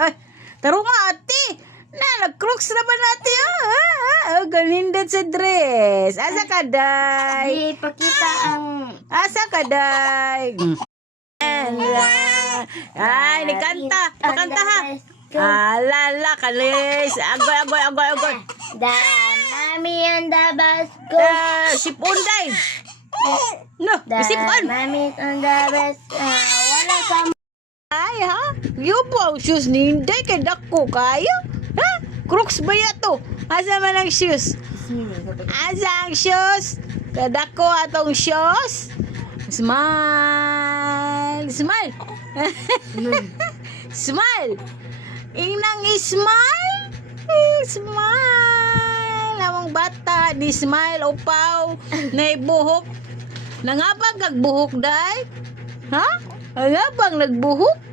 Ay, taro nga ate. Nag-crooks naman natin. Ganindot sa dress. Asa ka, day? Ipakita ang... Asa ka, day? Ay, nagkanta. Pakanta ha. Alala, kalis. Agoy. The mommy and the basco. Sipon, day. No, The sipon. mommy and the basco. Wala sa... Ay, ha? Yung po ang shoes ni Inday. Kaya dako kayo. Ha? Crooks ba yato? Asa man ang shoes? Asa ang shoes? Kadako atong shoes? Smile. Smile. Smile. Inang smile. Smile. Among bata. Di smile. Upaw. Naibuhok. Nangabang kagbuhok, day? Ha? Nangabang nagbuhok?